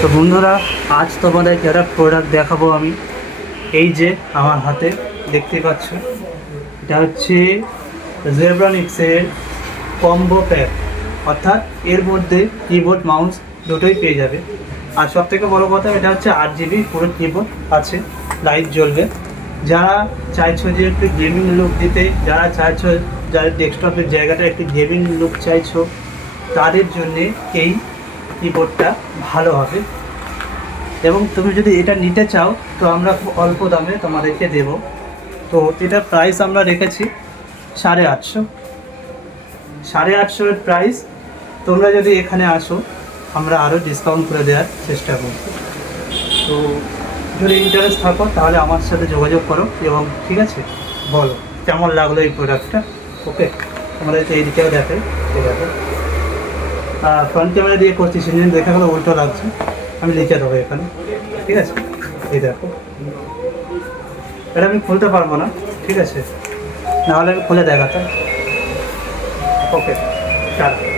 তো বন্ধুরা, আজ তোমাদেরকে একটা প্রোডাক্ট দেখাবো আমি। এই যে আমার হাতে দেখতে পাচ্ছ, এটা হচ্ছে জেব্রানিক্সের কম্বো প্যাক। অর্থাৎ এর মধ্যে কিবোর্ড মাউস দুটোই পেয়ে যাবে। আর সব থেকে বড়ো কথা, এটা হচ্ছে 8 GB পুরো কিবোর্ড আছে, লাইট জ্বলবে। যারা চাইছো যে একটু গেমিং লুক দিতে, যারা চাইছো যাদের ডেস্কটপের জায়গাটা একটু গেমিং লুক চাইছো, তাদের জন্যে এই কিবোর্ডটা ভালো হবে। এবং তুমি যদি এটা নিতে চাও তো আমরা খুব অল্প দামে তোমাদেরকে দেব। তো এটার প্রাইস আমরা রেখেছি 850। 850 এর প্রাইস। তোমরা যদি এখানে আসো, আমরা আরও ডিসকাউন্ট করে দেওয়ার চেষ্টা করব। তো যদি ইন্টারেস্ট থাকো তাহলে আমার সাথে যোগাযোগ করো। এবং ঠিক আছে, বলো কেমন লাগলো এই প্রোডাক্টটা। ওকে, আমাদেরকে এই দিকেও দেখে, ঠিক আছে। ফ্রন্ট ক্যামেরা দিয়ে করছি, সেদিন দেখা গেলো উল্টো লাগছে, আমি লিখে দেবো এখানে, ঠিক আছে। এই দেখো, এটা আমি খুলতে পারবো না, ঠিক আছে, নাহলে আমি খুলে দেখাতাম। ওকে, চলো।